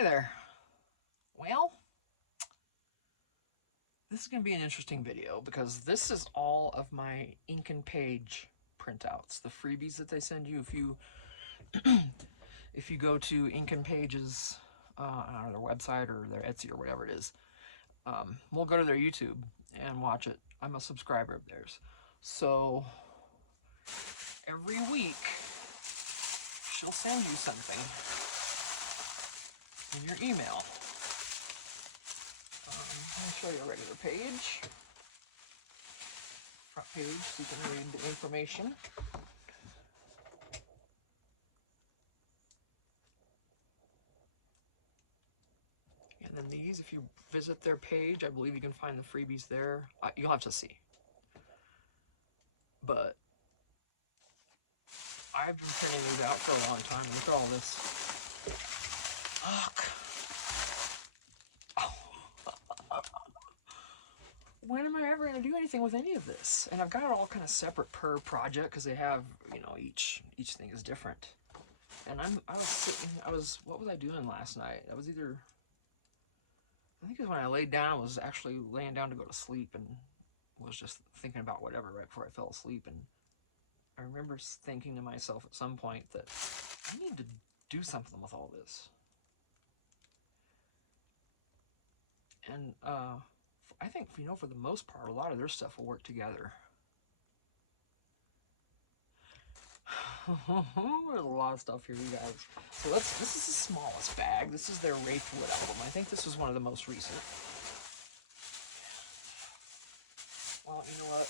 Hi there. Well, this is going to be an interesting video because this is all of my ink and page printouts, the freebies that they send you if you go to Ink and Page's on their website or their Etsy or whatever it is. We'll go to their YouTube and watch it. I'm a subscriber of theirs. So every week she'll send you something in your email. Let me show you a regular page. Front page so you can read the information. And then these, if you visit their page, I believe you can find the freebies there. You'll have to see. But I've been printing these out for a long time. Look at all this. Fuck. When am I ever going to do anything with any of this? And I've got it all kind of separate per project because they have, you know, each thing is different. And what was I doing last night? I think it was when I laid down. I was actually laying down to go to sleep and was just thinking about whatever right before I fell asleep. And I remember thinking to myself at some point that I need to do something with all this. And I think, you know, for the most part, a lot of their stuff will work together. There's a lot of stuff here, you guys. So this is the smallest bag. This is their Wraithwood album. I think this was one of the most recent. Well, you know what?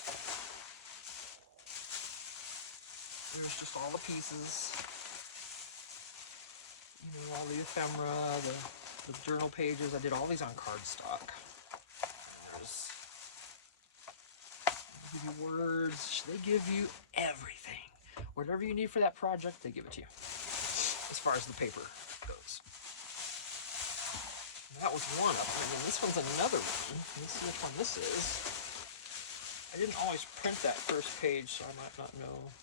There's just all the pieces. You know, all the ephemera, the journal pages. I did all these on cardstock. They give you words. They give you everything. Whatever you need for that project, they give it to you. As far as the paper goes. And that was one of them. And this one's another one. Let's see which one this is. I didn't always print that first page, so I might not know.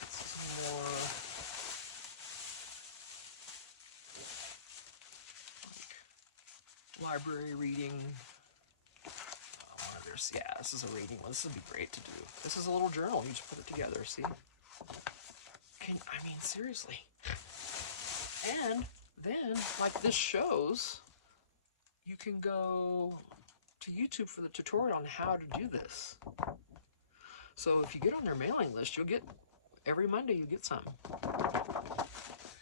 This is more like library reading. Yeah, this is a reading one. This would be great to do. This is a little journal. You just put it together, see? I mean, seriously. And then, like this shows, you can go to YouTube for the tutorial on how to do this. So if you get on their mailing list, you'll get, every Monday you'll get some.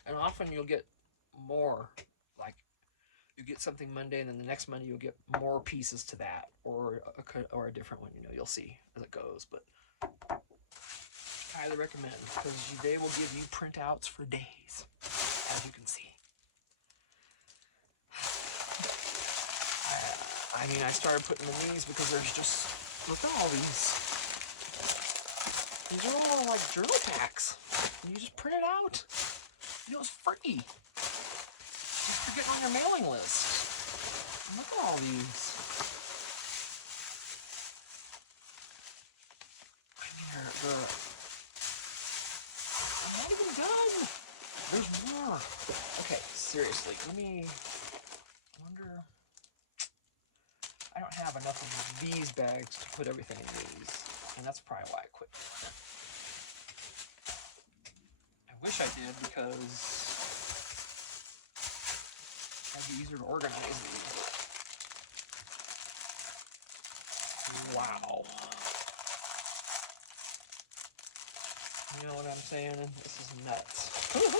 And often you'll get more, like, you get something Monday, and then the next Monday you'll get more pieces to that, or a different one. You know, you'll see as it goes. But I highly recommend, because they will give you printouts for days, as you can see. I mean, I started putting them in these because there's just, look at all these. These are all like journal packs. You just print it out. It was free. Just for getting on your mailing list. Look at all these. I mean, I'm not even done. There's more. Okay, seriously, I wonder. I don't have enough of these bags to put everything in these. And that's probably why I quit. I wish I did, because it'd be easier to organize these. Wow. You know what I'm saying? This is nuts. Let me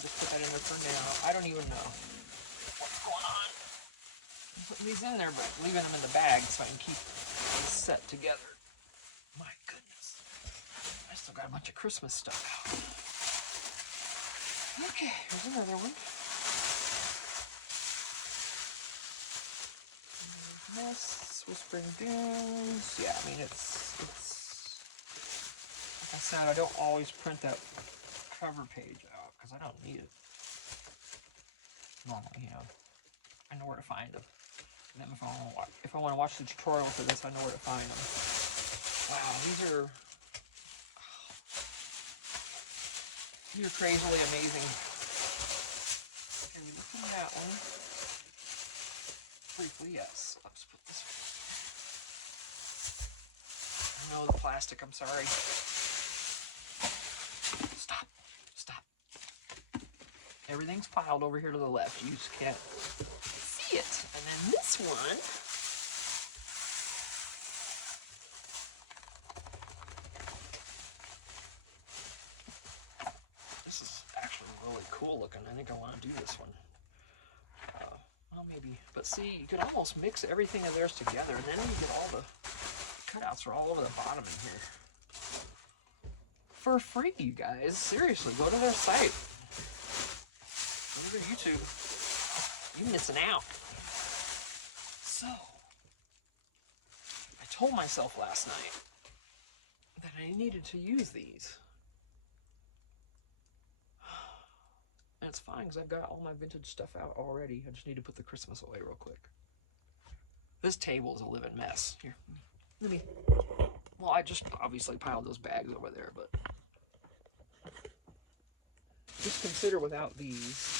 just put that in there for now. I don't even know what's going on. I'm putting these in there, but leaving them in the bag so I can keep these set together. My goodness. I still got a bunch of Christmas stuff out. Okay, here's another one. Mists, Whispering Dunes. Yeah, I mean, it's like I said, I don't always print that cover page out because I don't need it. Normally, you know, I know where to find them. And then if I want to watch the tutorial for this, I know where to find them. Wow, these are crazily amazing. that one. Briefly, yes. Let's put this one. No, the plastic, I'm sorry. Stop. Stop. Everything's piled over here to the left. You just can't see it. And then this one. This is actually really cool looking. I think I want to do this one. Well, maybe. But see, you could almost mix everything of theirs together, and then you get all the cutouts are all over the bottom in here. For free, you guys. Seriously, go to their site. Go to their YouTube. You're missing out. So, I told myself last night that I needed to use these. And it's fine, because I've got all my vintage stuff out already. I just need to put the Christmas away real quick. This table is a living mess. Here, let me... Well, I just obviously piled those bags over there, but... Just consider without these...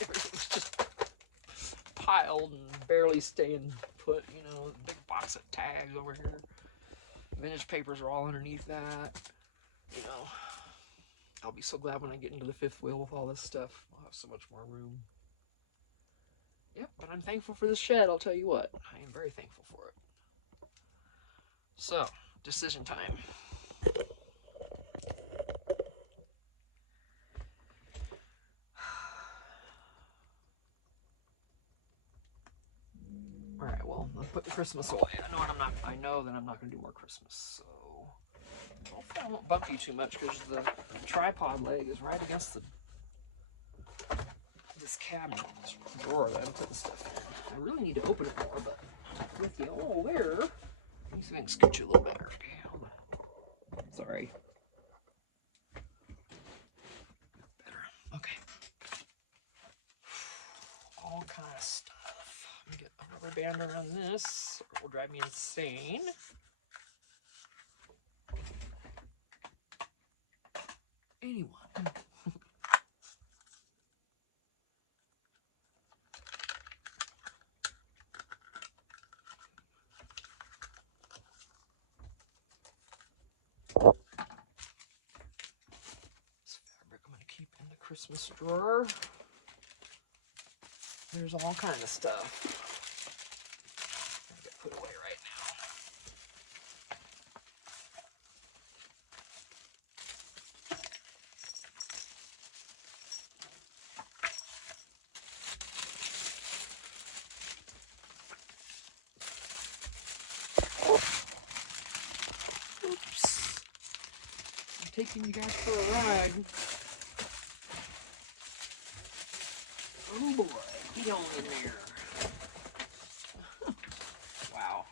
Everything's just piled and barely staying put, you know, big box of tags over here. Vintage papers are all underneath that. You know, I'll be so glad when I get into the fifth wheel with all this stuff. I'll have so much more room. Yep, but I'm thankful for this shed, I'll tell you what. I am very thankful for it. So, decision time. Alright, well, I'll put the Christmas away. I know that I'm not going to do more Christmas, so... Hopefully I won't bump you too much, because the tripod leg is right against this cabinet, this drawer that I'm putting stuff in. I really need to open it more, but with you all there... Let me see if I can scoot you a little better. Okay, hold on. Sorry. Better. Okay. All kind of stuff. Let me get a rubber band around this, or it will drive me insane. Anyone. This fabric I'm going to keep in the Christmas drawer. There's all kind of stuff. I'm going to get put away right now. Oops. I'm taking you guys for a ride. Oh boy, get on in there. Wow.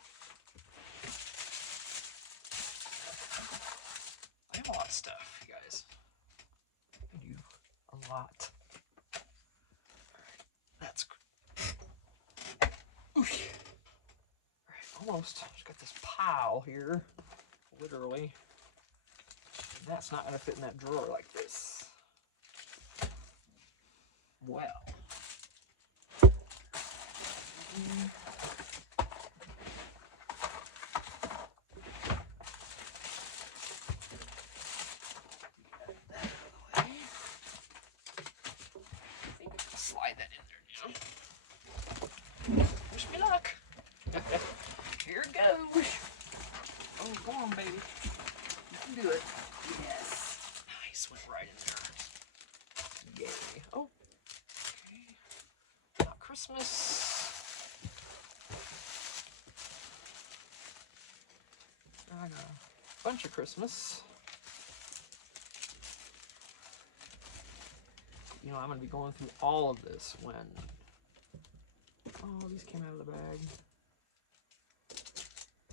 I have a lot of stuff, you guys. I do a lot. Alright, that's good. Alright, almost. Just got this pile here. Literally. And that's not going to fit in that drawer like this. Well. Slide that in there now. Wish me luck. Here it goes. Oh, come on, baby. You can do it. Yes. Nice. Went right in there. Yay. Oh. Okay. Not Christmas. I got a bunch of Christmas. You know, I'm going to be going through all of this when... Oh, these came out of the bag.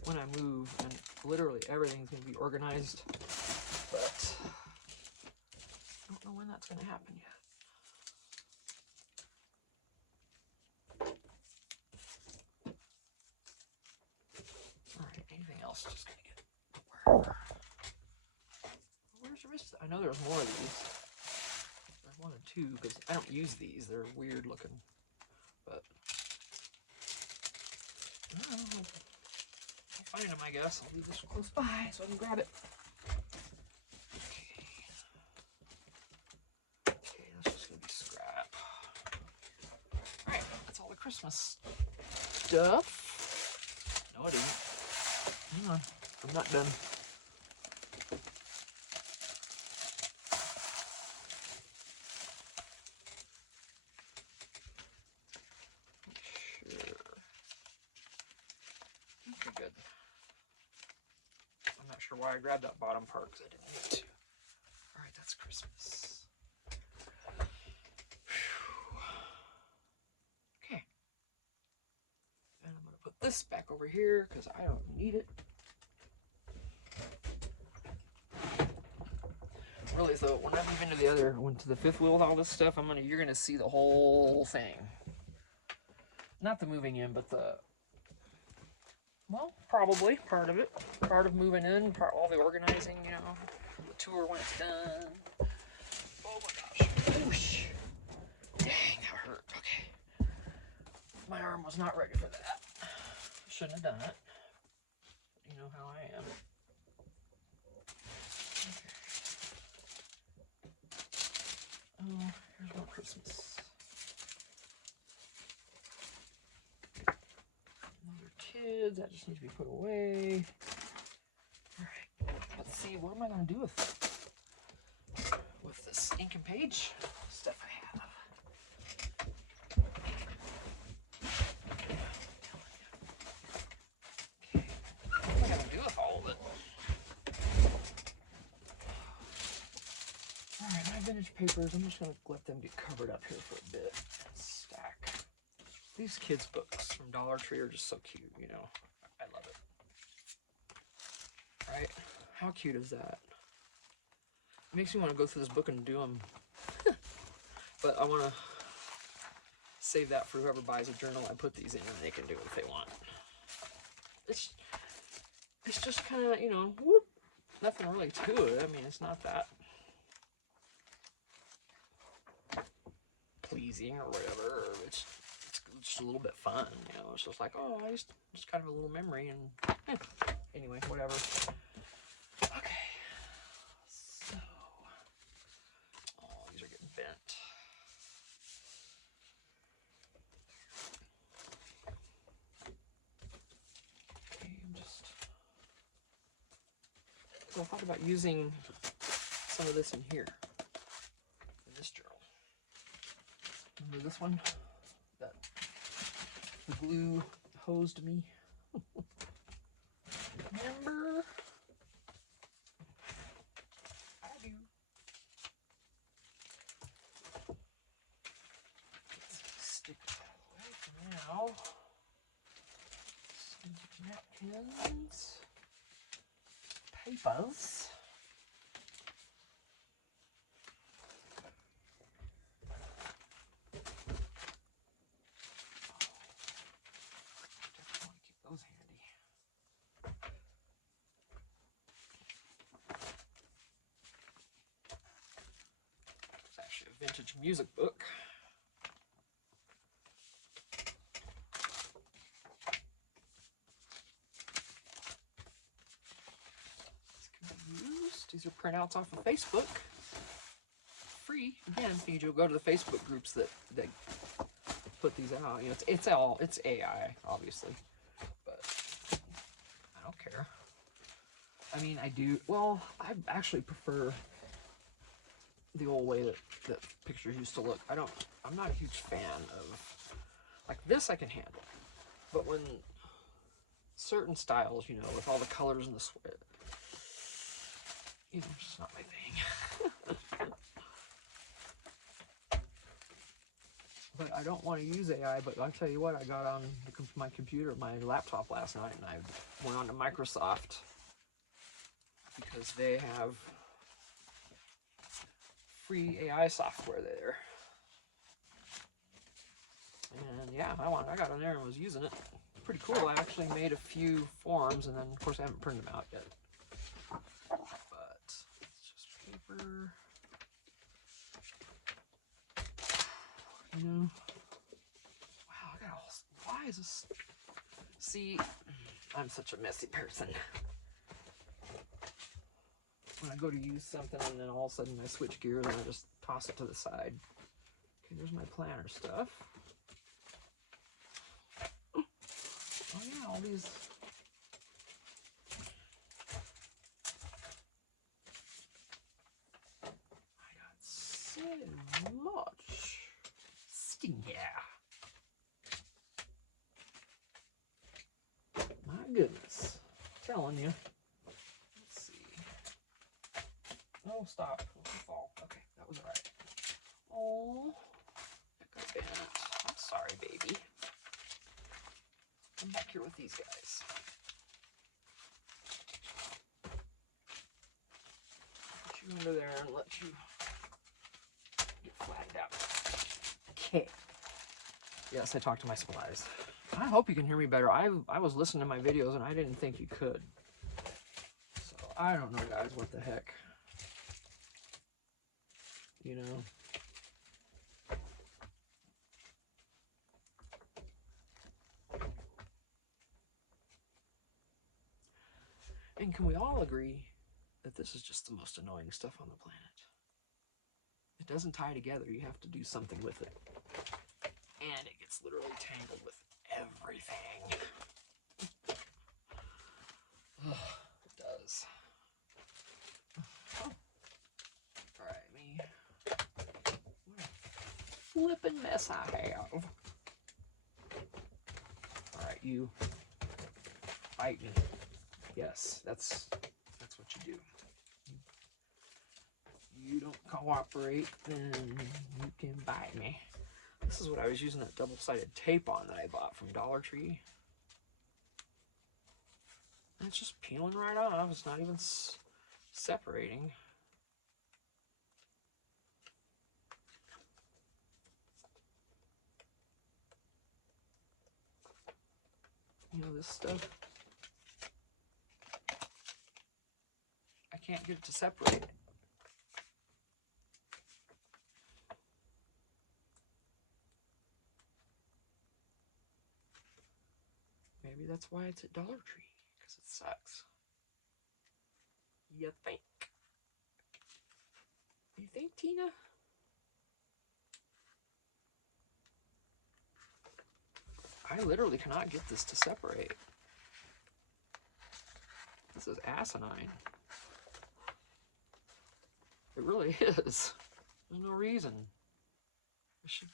When I move, and literally everything's going to be organized. But I don't know when that's going to happen yet. Alright, anything else? Just going to get wherever. I know there's more of these. There's 1 and 2 because I don't use these. They're weird looking. But I'll find them, I guess. I'll leave this close by so I can grab it. Okay, that's just gonna be scrap. Alright, that's all the Christmas stuff. No, it isn't. Hang on, I'm not done. Okay, good. I'm not sure why I grabbed that bottom part because I didn't need to. Alright, that's Christmas. Whew. Okay. And I'm going to put this back over here because I don't need it. Really, so when I move into the other, went to the 5th wheel with all this stuff, you're gonna see the whole thing. Not the moving in, but the, well, probably part of it. Part of moving in, all the organizing, you know, the tour when it's done. Oh my gosh. Whoosh. Dang, that hurt. Okay. My arm was not ready for that. Shouldn't have done it. You know how I am. Oh, here's more Christmas. Another kids, that just needs to be put away. Alright, let's see, what am I going to do with this ink and page stuff I have? Okay, what am I going to do with all of it? Alright, my vintage papers, I'm just going to let them get covered up here for a bit and stack. These kids' books from Dollar Tree are just so cute, you know. I love it. Right? How cute is that? It makes me want to go through this book and do them. But I want to save that for whoever buys a journal I put these in, and they can do it if they want. It's just kind of, you know, whoop, nothing really to it. I mean, it's not that pleasing or whatever. Or it's just a little bit fun, you know. It's just like, oh, just kind of a little memory, and anyway, whatever. Okay, so these are getting bent. Okay, I thought about using some of this in here, in this journal. Remember this one? That the glue hosed me. Remember? I do. Let's stick that away for now. Some napkins, papers. Those handy. It's actually a vintage music book. This can be used. These are printouts off of Facebook. Free. Again, you go to the Facebook groups that put these out. You know, it's AI, obviously. I don't care. I mean, I do. Well, I actually prefer the old way that pictures used to look. I'm not a huge fan of, like this I can handle. But when certain styles, you know, with all the colors and the sweat, you know, it's just not my thing. But I don't want to use AI, but I'll tell you what, I got on my computer, my laptop last night, and I went on to Microsoft because they have free AI software there. And yeah, I got on there and was using it. Pretty cool. I actually made a few forms, and then of course I haven't printed them out yet. But it's just paper. paper. You know, wow, I got all, why is this, see, I'm such a messy person. When I go to use something and then all of a sudden I switch gears and I just toss it to the side. Okay, there's my planner stuff. Oh yeah, all these. I got so much sitting here. My goodness, I'm telling you. Let's see. Oh, stop! Don't fall. Okay, that was all right. Oh, I'm sorry, baby. I'm back here with these guys. Put you under there and let you get flagged out. Okay. Yes, I talked to my supplies. I hope you can hear me better. I was listening to my videos and I didn't think you could. So I don't know, guys, what the heck. You know. And can we all agree that this is just the most annoying stuff on the planet? It doesn't tie together. You have to do something with it. And it gets literally tangled with everything. Oh, it does. Oh. Alright, me. What a flippin' mess I have. Alright, you. Bite me. Yes, that's what you do. You don't cooperate, then you can bite me. This is what I was using that double-sided tape on that I bought from Dollar Tree. And it's just peeling right off. It's not even separating. You know, this stuff, I can't get it to separate. Maybe that's why it's at Dollar Tree, because it sucks. You think? You think, Tina? I literally cannot get this to separate. This is asinine. It really is. There's no reason. It should...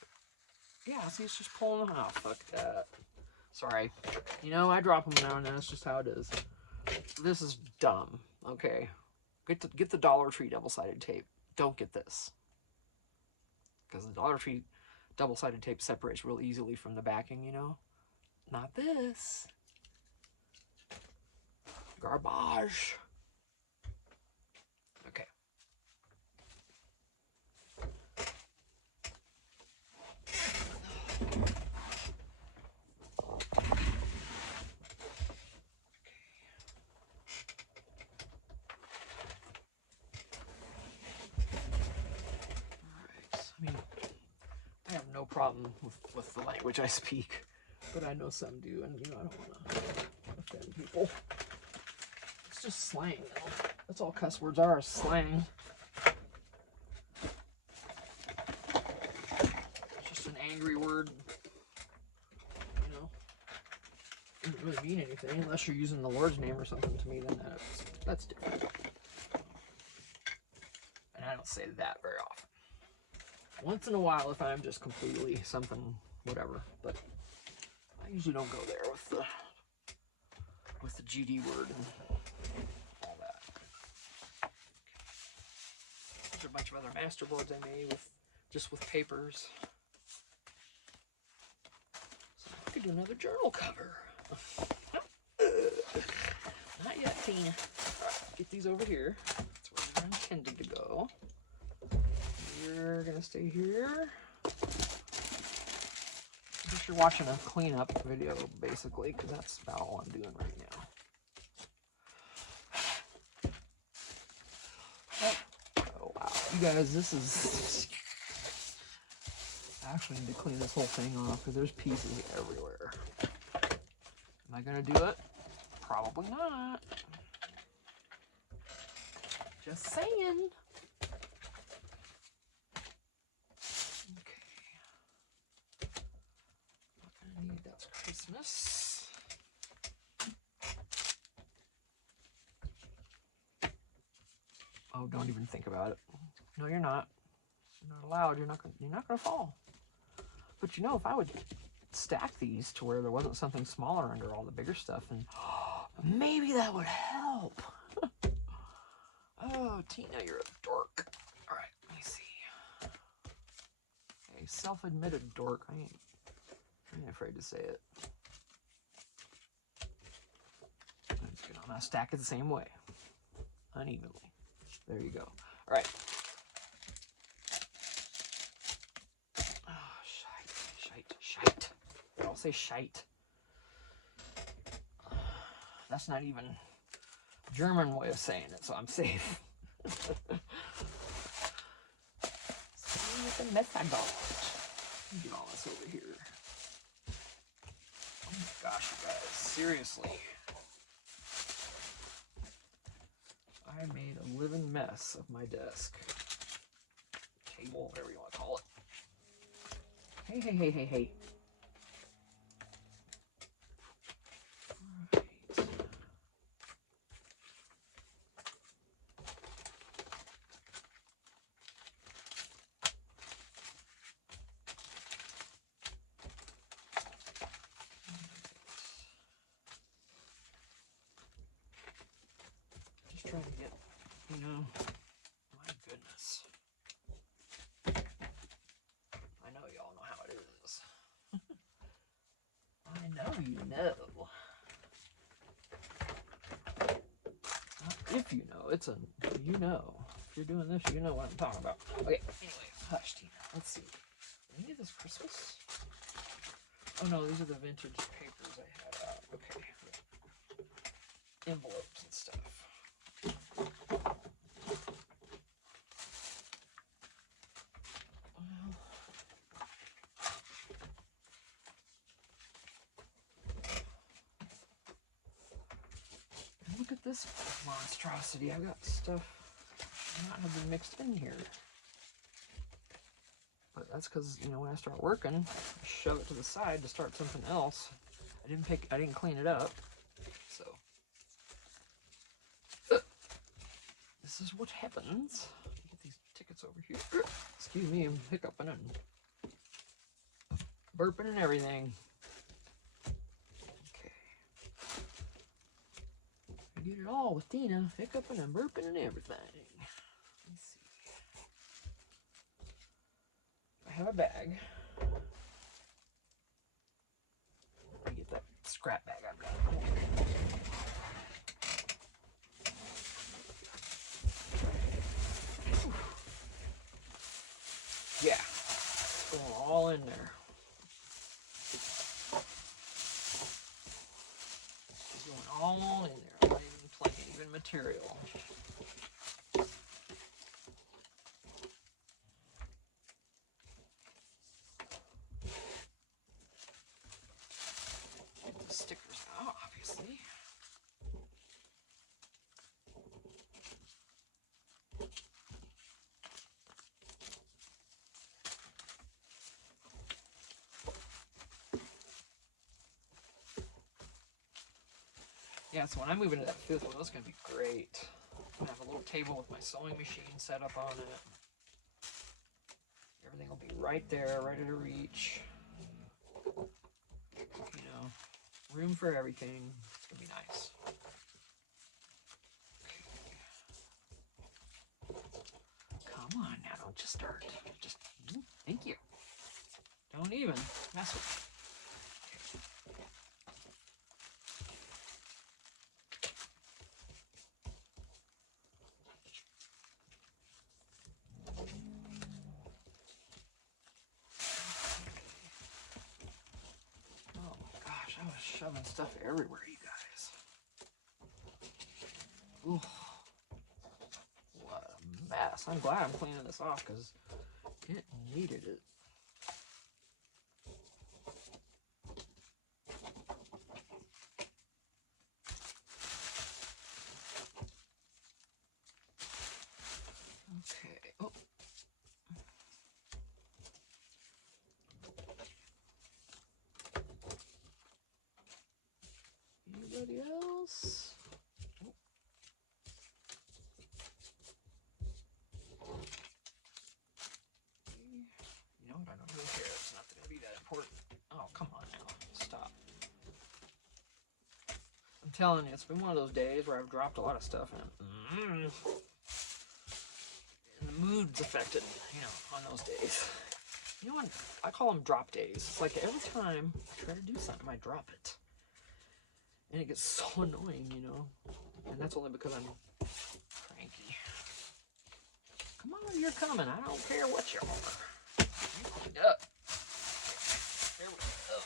Yeah, see, it's just pulling them out. Fuck that. Sorry. You know, I drop them now and then. That's just how it is. This is dumb. Okay. Get the Dollar Tree double-sided tape. Don't get this. Because the Dollar Tree double-sided tape separates real easily from the backing, you know? Not this. Garbage. Okay. I mean, I have no problem with the language I speak, but I know some do, and you know, I don't want to offend people. It's just slang, though. That's all cuss words are, is slang. It's just an angry word, you know. It doesn't really mean anything unless you're using the Lord's name or something to me, then that's different. And I don't say that very often. Once in a while if I'm just completely something, whatever, but I usually don't go there with the GD word and all that. There's a bunch of other master boards I made just with papers. So I could do another journal cover. Not yet, Tina. All right, get these over here. That's where they're intended to go. You're gonna stay here. I guess you're watching a cleanup video, basically, because that's about all I'm doing right now. Oh, You guys, this is... I actually need to clean this whole thing off because there's pieces everywhere. Am I going to do it? Probably not. Just saying. Okay. Not going to need that for Christmas. Oh, don't even think about it. No, you're not. You're not allowed. You're not gonna fall. But you know, if I would stack these to where there wasn't something smaller under all the bigger stuff, and maybe that would help. Oh, Tina, you're a dork. All right, let me see. A self-admitted dork. I ain't afraid to say it. I'm gonna stack it the same way, unevenly. There you go. All right. Shite. I'll say shite. That's not even a German way of saying it, so I'm safe. See what the mess I got. Get all this over here. Oh my gosh, you guys. Seriously. I made a living mess of my desk. Table, whatever you want to call it. Hey. Just trying to get, my goodness. I know y'all know how it is. I know you know. Not if you know, it's a you know. If you're doing this, you know what I'm talking about. Okay, anyway, hush, Tina. Let's see. Any of this Christmas? Oh no, these are the vintage papers I had out. Okay. Envelopes and stuff. Well, look at this monstrosity. I've got stuff not have been mixed in here. But that's because, when I start working, I shove it to the side to start something else. I didn't clean it up. So this is what happens. Get these tickets over here. Excuse me, I'm hiccuping and burping and everything. Okay. I get it all with Tina, hiccuping and burping and everything. Let's see. I have a bag. Let me get that scrap bag I've got. Yeah, it's going all in there. It's going all in there. I'm not even playing, even material. Get the stickers out, obviously. Yeah, so when I move into that fifth one, it's going to be great. I'm going to have a little table with my sewing machine set up on it. Everything will be right there, ready to reach. Room for everything. It's going to be nice. Come on now, don't just start. Just, thank you. Don't even mess with me. I was shoving stuff everywhere, you guys. Ooh, what a mess. mess. I'm glad I'm cleaning this off because it needed it. Okay. Oh. Anybody else? You know what? I don't really care. It's not going to be that important. Oh, come on now. Stop. I'm telling you, it's been one of those days where I've dropped a lot of stuff and the mood's affected, you know, on those days. You know what? I call them drop days. It's like every time I try to do something, I drop it. And it gets so annoying, you know. And that's only because I'm cranky. Come on, you're coming. I don't care what you are. Clean up. There we go.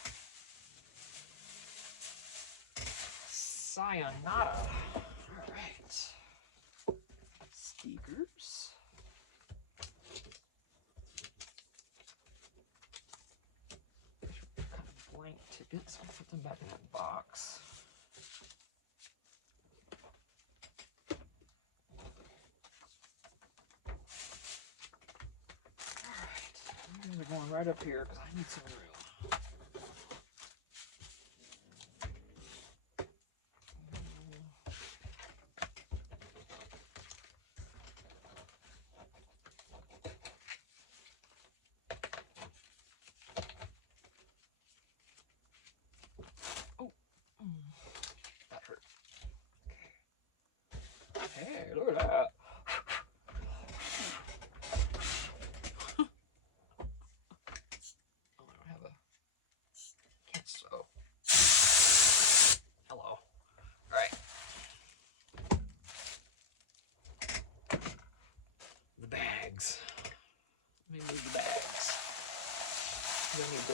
Sayonara. All right. Stickers. Kind of blank tickets. I'll put them back in that box. These are going right up here because I need some room. Oh, that hurt. Hey, look at that. Hello. Alright. The bags. Let me move the bags. I need to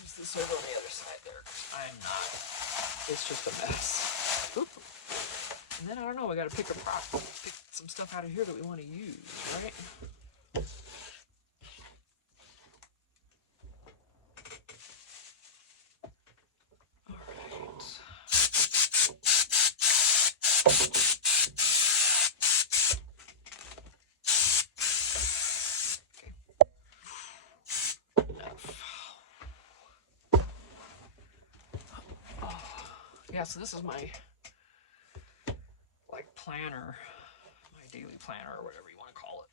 use this over on the other side there. I'm not. It's just a mess. Oop. And then I don't know, we gotta pick some stuff out of here that we want to use, right? Yeah, so this is my planner, my daily planner or whatever you want to call it,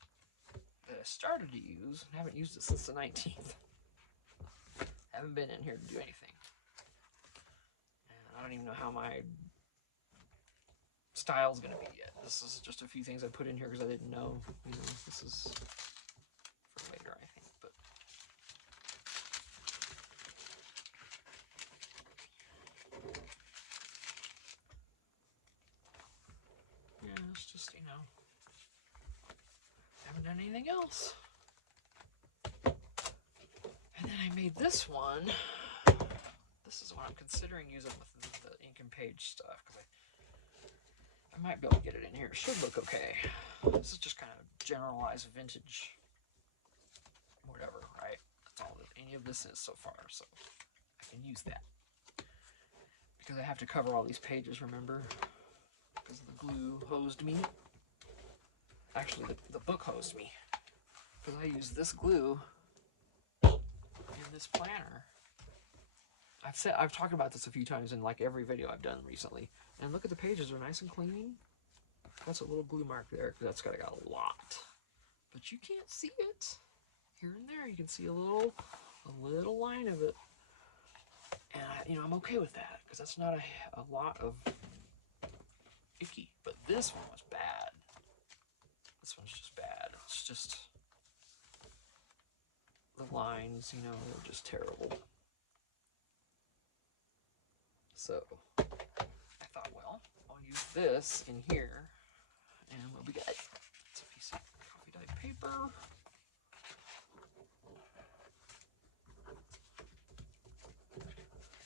that I started to use. I haven't used it since the 19th. Haven't been in here to do anything. And I don't even know how my style's going to be yet. This is just a few things I put in here because I didn't know. You know, this is for later, I think. But yeah, it's just, you know, haven't done anything else. And then I made this one. This is what I'm considering using with the ink and page stuff because I might be able to get it in here. It should look okay. This is just kind of generalized vintage whatever, right? That's all that any of this is so far, so I can use that. Because I have to cover all these pages, remember? Because the glue hosed me. Actually, the book hosed me. Because I use this glue in this planner. I've talked about this a few times in like every video I've done recently. And look at the pages, they're nice and clean. That's a little glue mark there, because that's got a lot. But you can't see it. Here and there, you can see a little line of it. And you know, I'm okay with that, because that's not a lot of icky. But this one was bad. This one's just bad. It's just the lines, you know, they're just terrible. So I thought, well, I'll use this in here, and we'll be good. It's a piece of coffee dyed paper.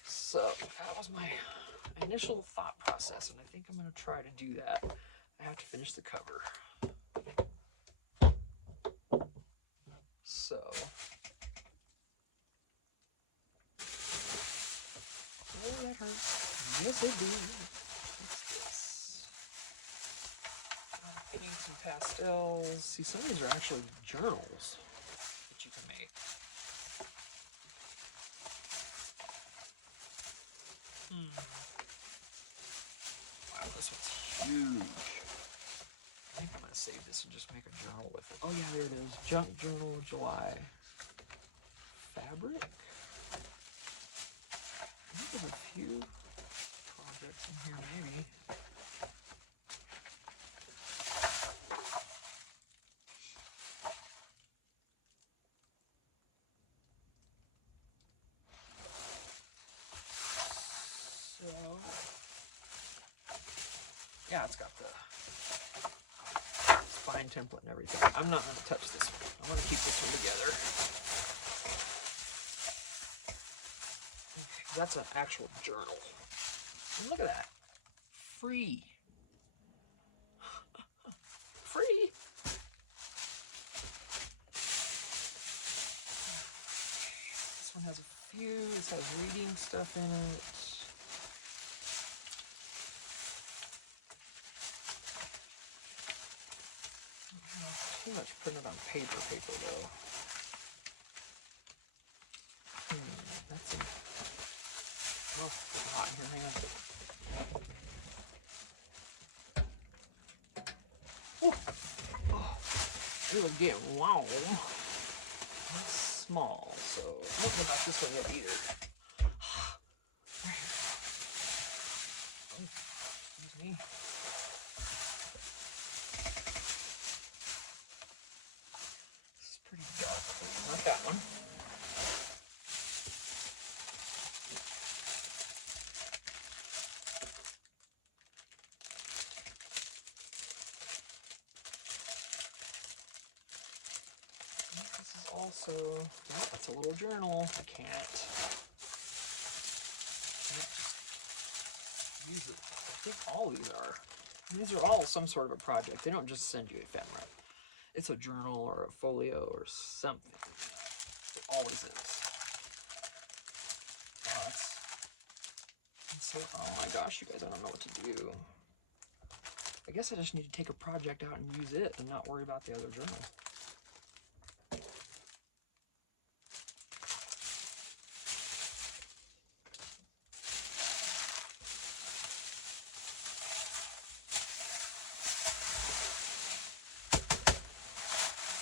So that was my initial thought process, and I think I'm going to try to do that. I have to finish the cover. So, oh, that hurts. Yes, it did. What's this? Pinks and pastels. See, some of these are actually journals that you can make. Wow, this one's huge. I think I'm going to save this and just make a journal with it. Oh yeah, there it is. Junk Journal July. Fabric? I think there's a few projects in here, maybe. So, yeah, it's got the spine template and everything. I'm not going to touch this one. I want to keep this one together. Okay, that's an actual journal. And look at that. Free. Free. This one has a few. This has reading stuff in it. Too much printed on paper though. That's a oh, it's hot in here. Hang on. Oh, it was getting long. It's small, so I don't know about this one yet either. Oh, excuse me. This is pretty dark. Not that one. This is also, yeah, that's a little journal. I can't use it. I think all these are. These are all some sort of a project. They don't just send you ephemera. It's a journal or a folio or something. It always is. Oh, oh my gosh, you guys, I don't know what to do. I guess I just need to take a project out and use it and not worry about the other journal.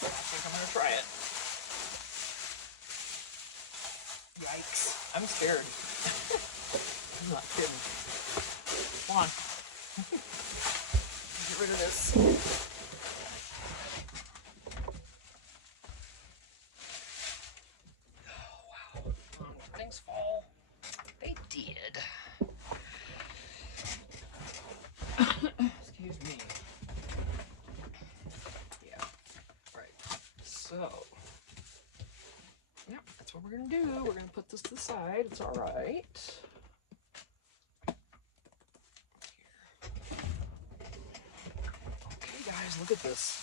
I think I'm gonna try it. Yikes. I'm scared. I'm not kidding. Come on. Get rid of this. Oh, wow. Things fall. They did. Excuse me. Yeah. Right. So, yep, that's what we're going to do. We're going to put this to the side. It's all right. Okay, guys, look at this.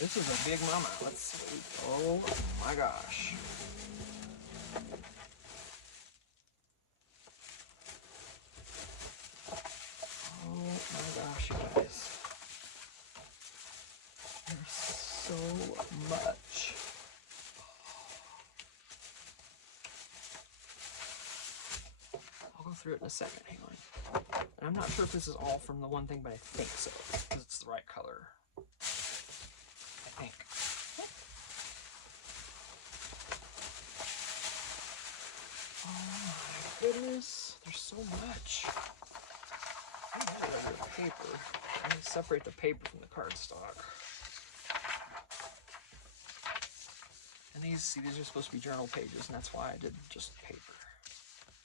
This is a big mama. Let's see. Oh my gosh. Oh my gosh, you guys. There's so much. I'll go through it in a second. Hang on. And I'm not sure if this is all from the one thing, but I think so, because it's the right color. I think. Oh my goodness, there's so much. I need the paper. I need to separate the paper from the cardstock. And these, see, these are supposed to be journal pages, and that's why I did just paper.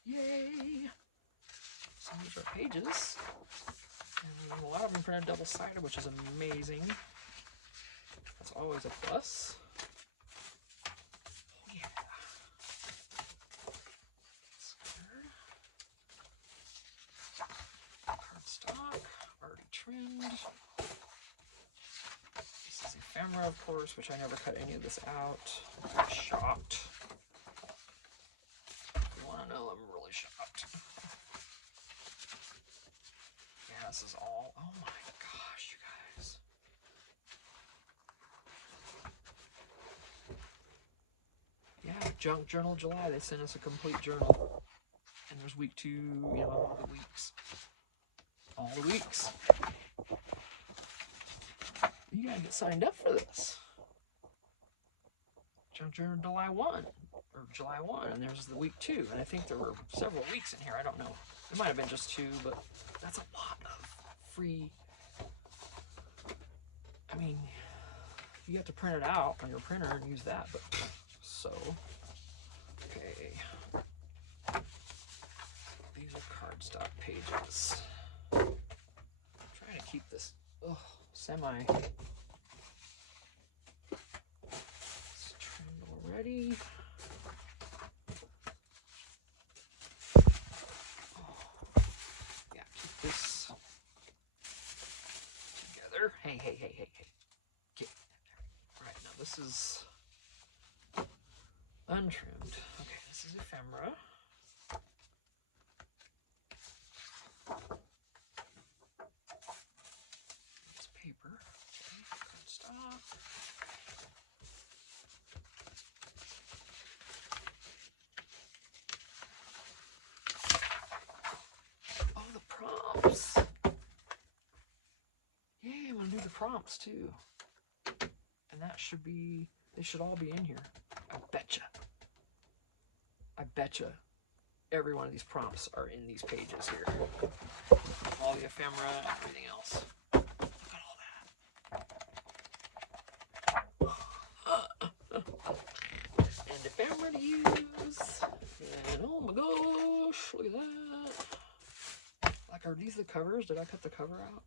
Yay! So these are pages. And a lot of them printed double-sided, which is amazing. That's always a plus. Yeah. Cardstock, already trimmed. This is camera, of course, which I never cut any of this out. I'm shocked. If you want to know, I'm really shocked. Yeah, this is all, oh my gosh, you guys. Yeah, Junk Journal July, they sent us a complete journal. And there's week 2, you know, all the weeks. All the weeks. You gotta get signed up for this. Junk Journal July 1, or July 1, and there's the week 2, and I think there were several weeks in here, I don't know. It might have been just 2, but that's a lot of free. I mean, you have to print it out on your printer and use that, but so, okay. These are cardstock pages. I'm trying to keep this semi trimmed already. Yeah, keep this together. Hey. Okay. Right, now this is untrimmed. Okay, this is ephemera. It's paper. Okay, stop. Oh, the prompts. Yeah, I'm gonna do the prompts too. And that should be, they should all be in here. I betcha every one of these prompts are in these pages here. All the ephemera and everything else. Look at all that. And ephemera to use. And oh my gosh, look at that. Like, are these the covers? Did I cut the cover out?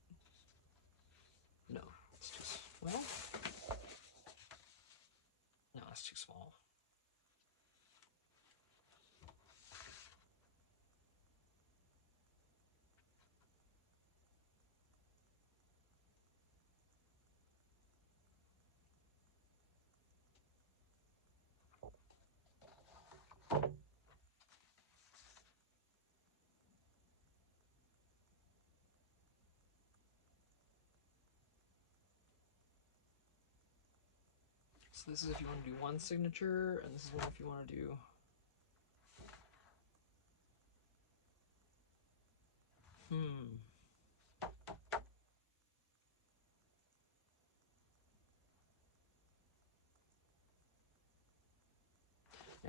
No, it's just, well, no, it's too small. So this is if you want to do one signature, and this is one if you want to do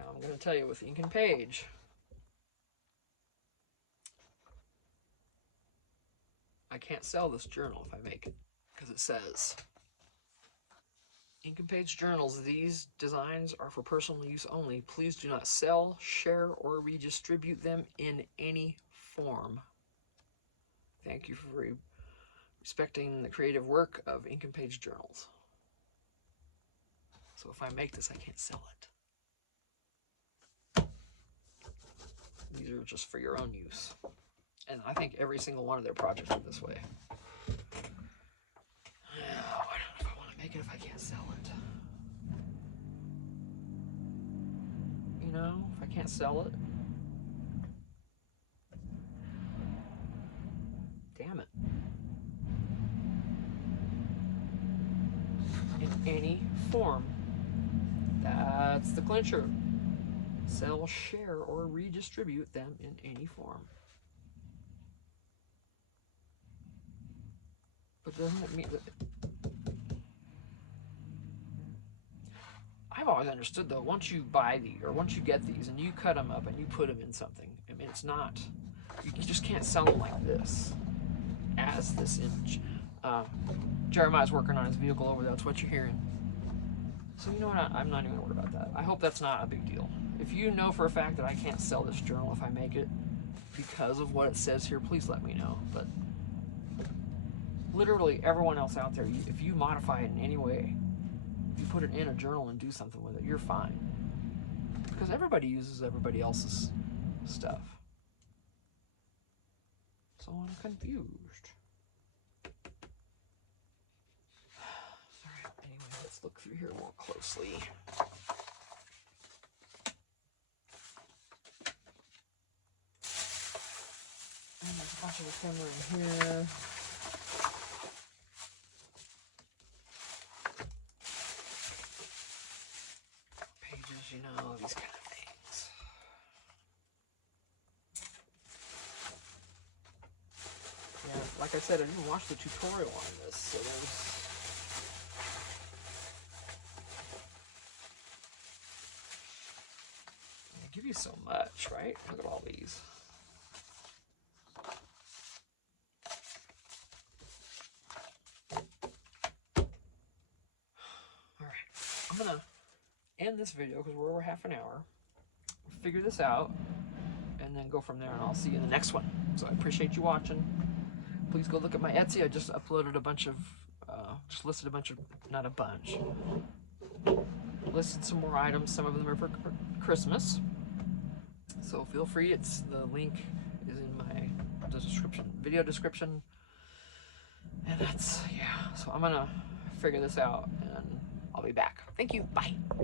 Now I'm going to tell you with ink and page, I can't sell this journal if I make it, because it says ink and page journals, these designs are for personal use only. Please do not sell, share, or redistribute them in any form. Thank you for respecting the creative work of ink and page journals. So if I make this, I can't sell it. These are just for your own use. And I think every single one of their projects are this way. I don't know if I want to make it if I can't sell it. You know, if I can't sell it. Damn it. In any form. That's the clincher. Sell, share, or redistribute them in any form. But doesn't it mean that... I've always understood though, once you buy these, or once you get these and you cut them up and you put them in something, I mean, it's not, you just can't sell them like this, as this image. Jeremiah's working on his vehicle over there, that's what you're hearing. So you know what, I'm not even worried about that. I hope that's not a big deal. If you know for a fact that I can't sell this journal if I make it because of what it says here, please let me know. But literally everyone else out there, if you modify it in any way, you put it in a journal and do something with it, you're fine. Because everybody uses everybody else's stuff. So I'm confused. Alright, anyway. through here more closely. And there's a bunch of ephemera in here. Pages, you know, these kind of things. Yeah, like I said, I didn't watch the tutorial on this, so there's... They give you so much, right? Look at all these. I'm gonna end this video because we're over half an hour. Figure this out and then go from there, and I'll see you in the next one. So I appreciate you watching. Please go look at my Etsy. I just uploaded a bunch of, just listed a bunch of, not a bunch, listed some more items. Some of them are for Christmas. So feel free. The link is in the description, video description. And that's, yeah. So I'm gonna figure this out and I'll be back. Thank you. Bye.